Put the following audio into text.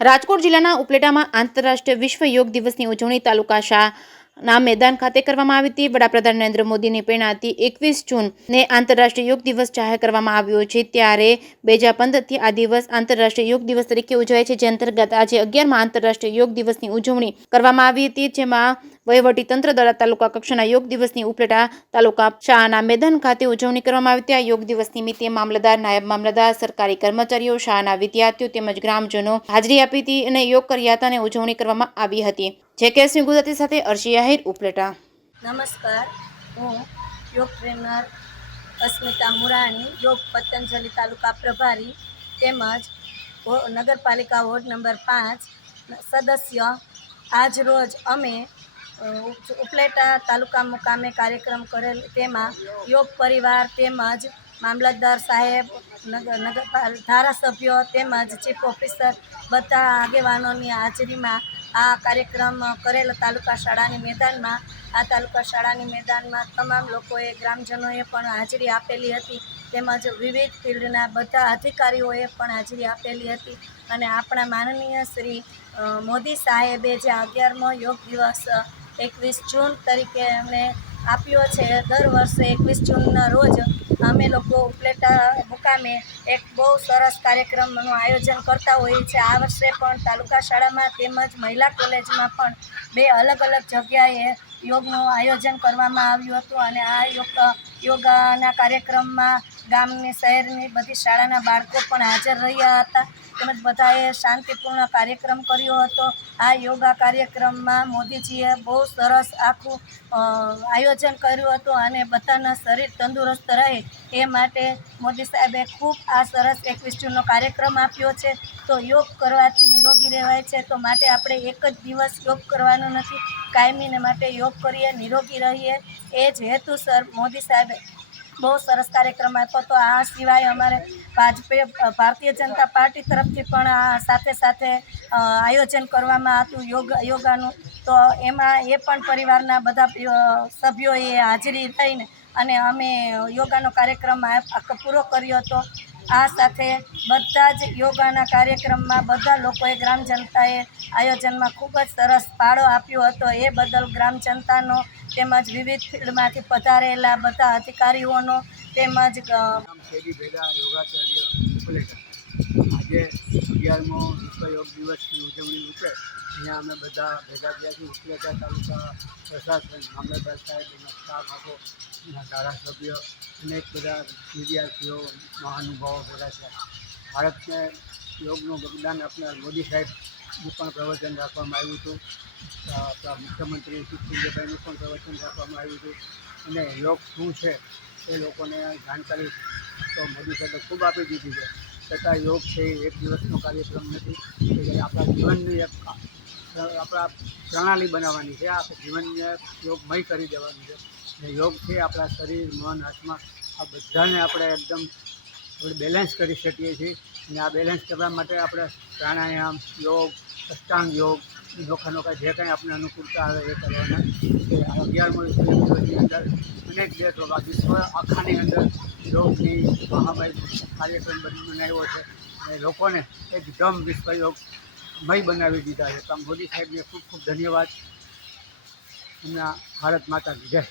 રાજકોટ જિલ્લાના ઉપલેટામાં આંતરરાષ્ટ્રીય વિશ્વ યોગ દિવસની ઉજવણી તાલુકા શાહના મેદાન ખાતે કરવામાં આવી હતી। વડાપ્રધાન નરેન્દ્ર મોદીની પ્રેરણાથી 21 જૂનને આંતરરાષ્ટ્રીય યોગ દિવસ જાહેર કરવામાં આવ્યો છે। ત્યારે 2015થી આ દિવસ આંતરરાષ્ટ્રીય યોગ દિવસ તરીકે ઉજવાય છે, જે અંતર્ગત આજે 11મા આંતરરાષ્ટ્રીય યોગ દિવસની ઉજવણી કરવામાં આવી હતી, જેમાં વહીવટીતંત્ર દ્વારા તાલુકા કક્ષાના યોગ દિવસની ઉપલેટા તાલુકા શાહના મેદાન ખાતે ઉજવણી કરવામાં આવી હતી। આ યોગ દિવસ નિમિત્તે મામલતદાર, નાયબ મામલતદાર, સરકારી કર્મચારીઓ, શાળાના વિદ્યાર્થીઓ તેમજ ગ્રામજનો હાજરી આપી હતી અને યોગ કર્યા હતા અને ઉજવણી કરવામાં આવી હતી। જે કેસની ગુજરાતી સાથે અર્શી આહિર, ઉપલેટા। નમસ્કાર, હું યોગ ટ્રેનર અસ્મિતા મુરાણી, યોગ પતંજલિ તાલુકા પ્રભારી તેમજ નગરપાલિકા વોર્ડ નંબર 5 સદસ્ય। આજ રોજ અમે ઉપલેટા તાલુકા મુકામે કાર્યક્રમ કરેલ, તેમાં યોગ પરિવાર તેમજ મામલતદાર સાહેબ, ધારાસભ્યો તેમજ ચીફ ઓફિસર બધા આગેવાનોની હાજરીમાં આ કાર્યક્રમ કરેલ તાલુકા શાળાની મેદાનમાં। આ તાલુકા શાળાની મેદાનમાં તમામ લોકોએ, ગ્રામજનોએ પણ હાજરી આપેલી હતી, તેમજ વિવિધ ફિલ્ડના બધા અધિકારીઓએ પણ હાજરી આપેલી હતી અને આપણા માનનીય શ્રી મોદી સાહેબે જે 11મો યોગ દિવસ 21 જૂન તરીકે અમને આપ્યો છે। દર વર્ષે 21 જૂનના રોજ અમે લોકો ઉપલેટા મુકામે એક બહુ સરસ કાર્યક્રમનું આયોજન કરતા હોઈએ છીએ। આ વર્ષે પણ તાલુકા શાળામાં તેમજ મહિલા કોલેજમાં પણ 2 અલગ અલગ જગ્યાએ યોગનું આયોજન કરવામાં આવ્યું હતું અને આ યોગાના કાર્યક્રમમાં ગામની, શહેરની બધી શાળાના બાળકો પણ હાજર રહ્યા હતા તેમજ બધાએ શાંતિપૂર્ણ કાર્યક્રમ કર્યો હતો। આ યોગા કાર્યક્રમમાં મોદીજીએ બહુ સરસ આખું આયોજન કર્યું હતું અને બધાના શરીર તંદુરસ્ત રહે એ માટે મોદી સાહેબે ખૂબ આ સરસ 21 જૂનનો કાર્યક્રમ આપ્યો છે। તો યોગ કરવાથી નિરોગી રહેવાય છે, તો માટે આપણે એક જ દિવસ યોગ કરવાનો નથી, કાયમીને માટે યોગ કરીએ, નિરોગી રહીએ, એ જ હેતુસર મોદી સાહેબે બહુ સરસ કાર્યક્રમ આપ્યો। તો આ સિવાય અમારે ભારતીય જનતા પાર્ટી તરફથી પણ આ સાથે સાથે આયોજન કરવામાં હતું યોગાનું, તો એમાં એ પણ પરિવારના બધા સભ્યોએ હાજરી રહીને અને અમે યોગાનો કાર્યક્રમ પૂરો કર્યો હતો। આ સાથે બધા જ યોગાના કાર્યક્રમમાં બધા લોકોએ, ગ્રામ જનતાએ આયોજનમાં ખૂબ જ સરસ ફાળો આપ્યો હતો। એ બદલ ગ્રામ જનતાનો તેમજ વિવિધ ફિલ્ડમાંથી પધારેલા બધા અધિકારીઓનો તેમજ યોગાચાર્ય ઉપલેટા આજે 11મો વિશ્વ યોગ દિવસની ઉજવણી રૂપે અહીંયા અમે બધા ભેગા થયા છીએ। ઉપલેટા તાલુકા પ્રશાસન, મામલતદાર સાહેબ, એના સ્ટાફ આખો, એના ધારાસભ્ય, અનેક બધા વિદ્યાર્થીઓ, મહાનુભાવો ભેગા થયા। ભારતને યોગનું યોગદાન આપનાર મોદી સાહેબનું પણ પ્રવચન રાખવામાં આવ્યું હતું, આપણા મુખ્યમંત્રી શિવસિંહભાઈનું પણ પ્રવચન રાખવામાં આવ્યું હતું અને યોગ શું છે એ લોકોને જાણકારી તો મોદી સાહેબે ખૂબ આપી દીધી છે। છતાં યોગ છે એ એક દિવસનો કાર્યક્રમ નથી, કે આપણા જીવનની એક આપણા પ્રણાલી બનાવવાની છે, આપણા જીવનને યોગમય કરી દેવાની છે અને યોગ છે આપણા શરીર, મન, આત્મા આ બધાને આપણે એકદમ બેલેન્સ કરી શકીએ છીએ અને આ બેલેન્સ કરવા માટે આપણે પ્રાણાયામ, યોગ, અષ્ટાંગ યોગ, નોખા જે કંઈ આપણે અનુકૂળતા આવે એ કરવાના છે। આ 11મો દિવસની અંદર અનેક દેશો, વિશ્વ આખાની અંદર યોગની મહામારી કાર્યક્રમ બનાવ્યો છે અને લોકોને એકદમ વિશ્વ યોગમય બનાવી દીધા છે। તો મોદી સાહેબને ખૂબ ખૂબ ધન્યવાદ। એમના ભારત માતા કી જય।